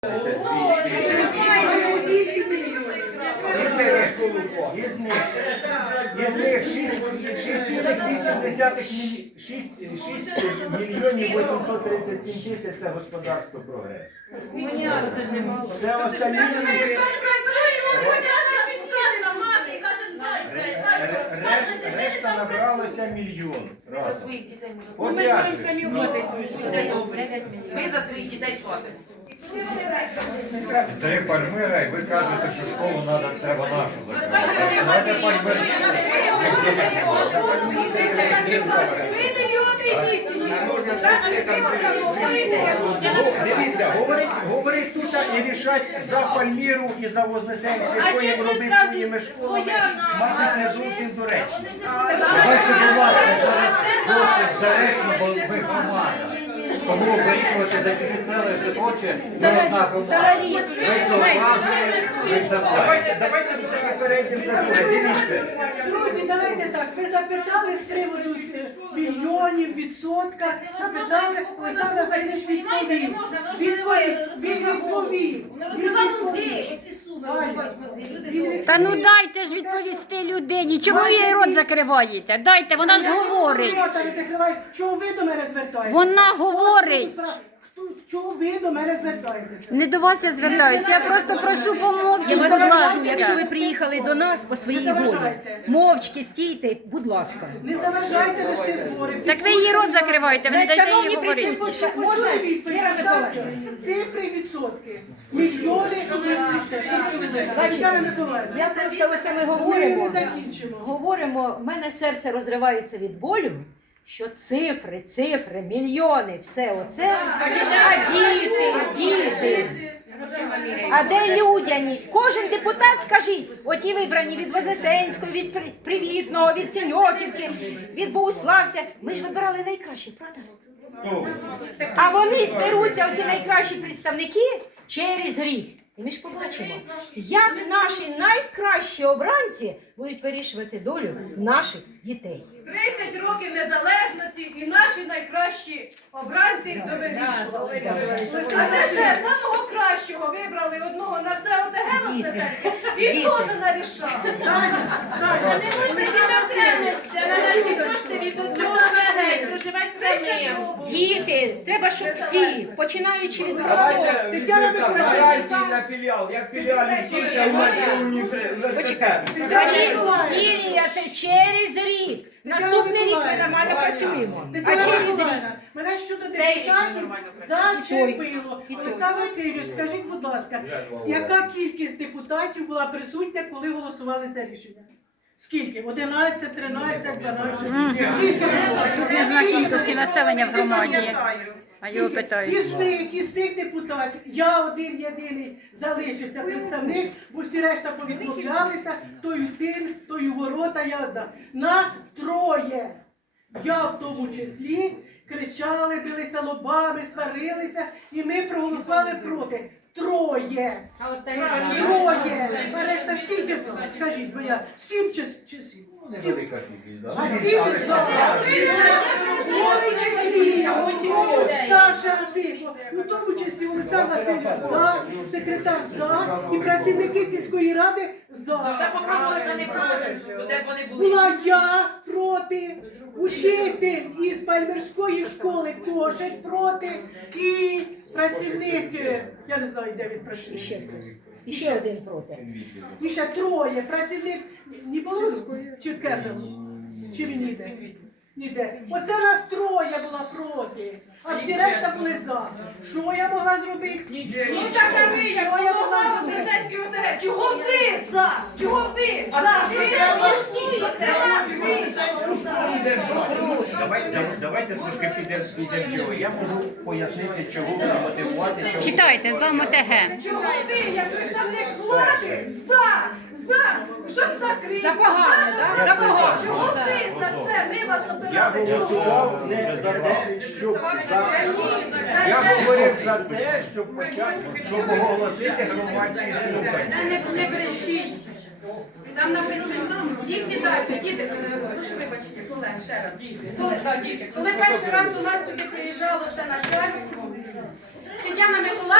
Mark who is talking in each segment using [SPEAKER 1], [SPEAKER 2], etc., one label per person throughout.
[SPEAKER 1] Із них 6 мільйонів 837 тисяч це господарство «Прогрес». Це останні... Решта набралося мільйон разом.
[SPEAKER 2] Ми за своїх дітей платимо.
[SPEAKER 3] Це Пальмира, і ви кажете, що школу треба нашу закривати.
[SPEAKER 1] Дивіться, говорить тут і рішать за Пальміру і за Вознесенське, що їм робити своїми школами, мабуть, не зовсім доречно.
[SPEAKER 3] Давайте, будь ласка, досить заречно, бо ми громада. Тому вирішувати за ті сели, це проче, ми одна громада.
[SPEAKER 1] Давайте трошки перейдемо за друге. Дивіться.
[SPEAKER 4] Друзі, давайте так, ви запитали з приводу мільйонів, відсотка, запитали, ось зараз Федиш відповів. Він відповів.
[SPEAKER 5] Та ну дайте ж відповісти людині. Чому ви їй рот закриваєте? Дайте, вона ж говорить.
[SPEAKER 4] Чого ви до мене звертаєтеся?
[SPEAKER 5] Вона говорить.
[SPEAKER 4] Чого ви до мене звертаєтеся?
[SPEAKER 5] Не до вас я звертаюся, я просто прошу помовчіть,
[SPEAKER 2] Я
[SPEAKER 5] будь
[SPEAKER 2] вас прошу,
[SPEAKER 5] ласка.
[SPEAKER 2] якщо ви приїхали до нас по своїй волі, мовчки стійте, будь ласка.
[SPEAKER 4] Не заважайте вести збори.
[SPEAKER 5] Так ви її рот закриваєте, ви не дайте їй
[SPEAKER 2] Шановні
[SPEAKER 5] говорити.
[SPEAKER 2] присутні, можна? Віра Миколаївна.
[SPEAKER 4] Цифри, відсотки. Мільйони,
[SPEAKER 2] Я просто оце ми говоримо, в мене серце розривається від болю, що цифри, мільйони, все оце, а діти. А де людяність? Кожен депутат, скажіть, оті вибрані від Вознесенського, від Привітного, від Синьоківки, від Богуславця. Ми ж вибирали найкращі, правда? А вони зберуться, оці найкращі представники, через рік. І ми ж побачимо, як наші найкращі обранці будуть вирішувати долю наших дітей.
[SPEAKER 6] 30 років незалежності і наші найкращі обранці довирішували. А це ще самого кращого вибрали одного на все ОТГ Вознесенське і теж нарішав.
[SPEAKER 7] Не можна відокремитися на наші кошти від одного ОТГ і проживати самим.
[SPEAKER 2] Діти, треба, щоб всі, починаючи від простого.
[SPEAKER 1] На філіал. Я в філіалі вчився у Марському університеті.
[SPEAKER 2] Філія – це через рік. Наступний рік ми нормально працюємо. А через рік.
[SPEAKER 4] Мене щодо депутатів зачепило. Олександр Васильович, скажіть, будь ласка, яка кількість депутатів була присутня, коли голосували це рішення? Скільки? 11, 13, 12? Скільки було?
[SPEAKER 5] Тут не знак кількості населення в громаді. А його питають.
[SPEAKER 4] Із тих депутатів, я один єдиний залишився представник, бо всі решта повідмовлялися, той у тин, той у ворота, я одна. Нас троє. Я в тому числі, кричали, билися лобами, сварилися, і ми проголосували проти. Троє. Троє. А решта скільки було? Скажіть, бо я 7 чи 7? А 7 Саша Антихо, у тому числі Олександр Васильович за, секретар за і працівники сільської ради за. Була я проти, учитель із Пальмирської школи теж проти і працівник, я не знаю, де він працює.
[SPEAKER 2] Ще хтось. І ще один проти.
[SPEAKER 4] І ще троє. Працівник Ніболовської чи Кержалу? Чи він ніде? Ніде. Оце нас троє була проти. А всі решта були за. Що я могла зробити?
[SPEAKER 6] Ну так а ви, як голова Вознесенської ОТГ, чого ви за? Чого ви за?
[SPEAKER 1] Давайте трошки підемо чого. Я можу пояснити, чого мотивувати.
[SPEAKER 5] Читайте, за МОТГ.
[SPEAKER 6] Чого ви, як представник влади, за? Щоб закрити?
[SPEAKER 2] За погано, так? За погано.
[SPEAKER 6] Чого ви за це? Ми вас
[SPEAKER 1] Я
[SPEAKER 6] обирали.
[SPEAKER 1] голосував не за те, щоб я говорив за те, щоб оголосити громадські слухання.
[SPEAKER 7] Не брешіть.
[SPEAKER 6] Там написано ліквідація. Діти, прошу вибачення, колеги, ще раз. Коли перший раз до нас сюди приїжджало все начальство, Тетяна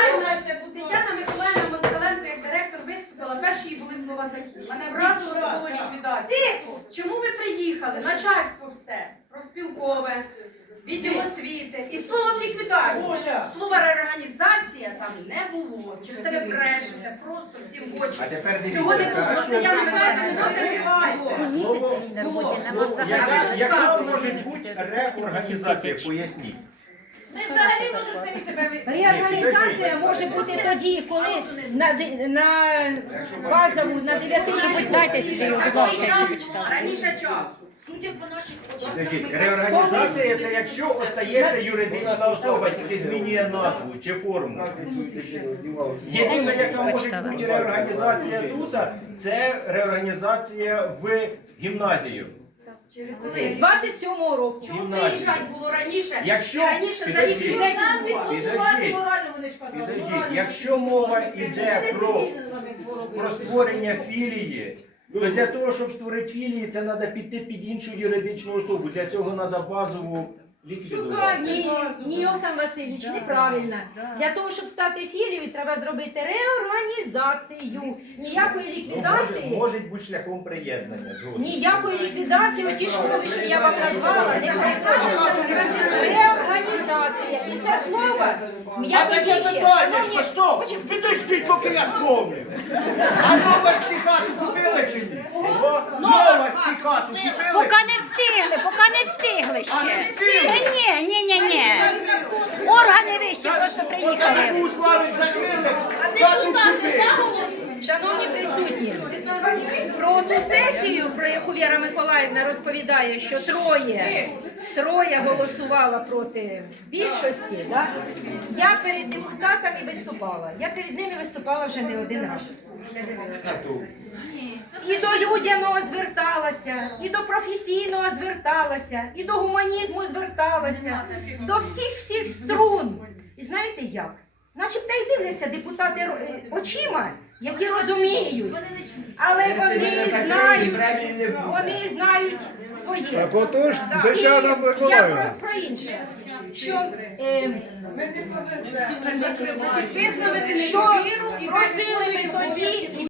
[SPEAKER 6] Миколаївна Москаленко, як директор, виступила. Перші її були слова такі. Мене вразило слово ліквідація. Чому ви приїхали? Начальство все, профспілкове, відділ освіти. І слово ліквідація. Слово реорганізація там не було. Через це ви брешете, просто всім в очі.
[SPEAKER 1] А тепер
[SPEAKER 6] Цього не
[SPEAKER 1] дивіться,
[SPEAKER 6] було.
[SPEAKER 1] а що
[SPEAKER 6] Тетяна Миколаївна було.
[SPEAKER 1] слово, яка може бути реорганізація, поясніть.
[SPEAKER 7] Ми взагалі можемо самі себе
[SPEAKER 2] Реорганізація може бути тоді, коли на базову, на 9
[SPEAKER 5] Дайте сюди, будь ласка, якщо почитали.
[SPEAKER 6] Раніше часу. Судять по наших очах.
[SPEAKER 1] Скажіть, реорганізація це якщо остається юридична особа, тільки змінює назву чи форму. Єдине, яка може бути реорганізація тут, це реорганізація в гімназію.
[SPEAKER 2] з 27-го року.
[SPEAKER 6] Чому приїжджати було раніше?
[SPEAKER 1] Якщо-
[SPEAKER 6] Раніше за їх
[SPEAKER 1] Підожди.
[SPEAKER 6] людей
[SPEAKER 7] нам
[SPEAKER 6] було.
[SPEAKER 7] підготували морально, вони ж казали.
[SPEAKER 1] Підождіть, якщо мова йде про створення філії, то для того, щоб створити філії, це треба піти під іншу юридичну особу. Для цього треба базову ліквідувати.
[SPEAKER 2] Ні, Олександр Васильович, неправильно. Для того, щоб стати філією, треба зробити реорганізацію. Ніякої ліквідації.
[SPEAKER 1] Може бути шляхом приєднання. згоден.
[SPEAKER 2] Ніякої ліквідації у ті школи, що я вам назвала, не проходить. Реорганізація. І це слово м'якотіше. Шановні,
[SPEAKER 3] Підождіть, поки я сповнив. А нове ці хату купили чи ні? Нове ці хату купили?
[SPEAKER 5] Поки не встигли, поки не встигли
[SPEAKER 3] А не
[SPEAKER 5] ще.
[SPEAKER 3] встигли?
[SPEAKER 5] Ще ні. Органи вищі просто приїхали.
[SPEAKER 3] Таку славить закрили, хату купили.
[SPEAKER 2] Шановні присутні, про ту сесію, про яку Віра Миколаївна розповідає, що троє голосувала проти більшості, да? Я перед депутатами виступала. Я перед ними виступала вже не один раз. І до людяного зверталася, і до професійного зверталася, і до гуманізму зверталася, до всіх струн. І знаєте як? Начебто й дивляться депутати очима, які розуміють, але вони знають своє.
[SPEAKER 8] Отож,
[SPEAKER 2] І
[SPEAKER 8] Тетяна
[SPEAKER 2] я
[SPEAKER 8] Миколаївна.
[SPEAKER 2] про інше, що
[SPEAKER 6] Висловити
[SPEAKER 2] що
[SPEAKER 6] недовіру і
[SPEAKER 2] просили ми тоді, і